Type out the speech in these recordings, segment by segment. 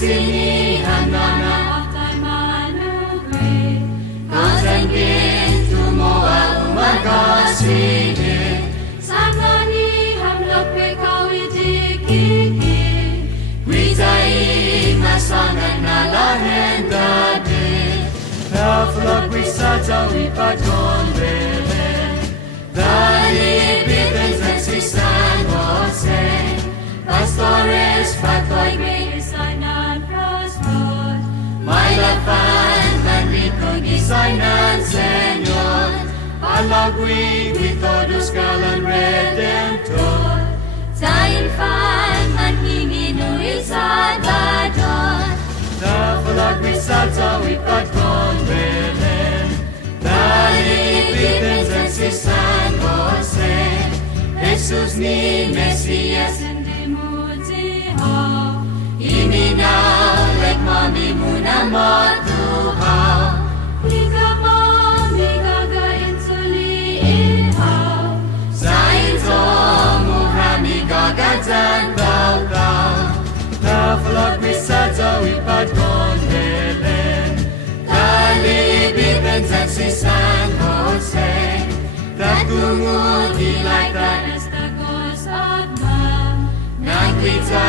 sinihan mana Atay manugre Kausan gintu mo ang magkasini Sangani hamlok pekawijikiki Witai masangan na lahendade Naflok wisata wipaton belen Dali biten si San Jose Pastores patoy grace and prosper May lapan manlikod isainan Señor Palagui with todos kalan Redentor Tayin fan manhinginu Salvador Napalagui sa tawi patkon Belen Dali biten si San Jose Jesus ni Mesias Iminaw, let mami muna matuhaw Ika mami gagayin suli ihaw Sa ito muhami gagatan tau-tau Nafalag mi sa tawipad kon Belen Kalibitan sa si San Jose Tatungod ilay tanas tagos at mam Nagkita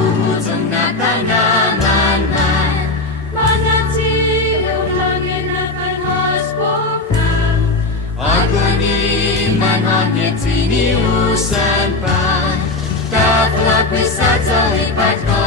Utang na tanaman man Manati ulangin na kanhaspokan Agoni manhangit siniusan pa Taplak wisata lipat ko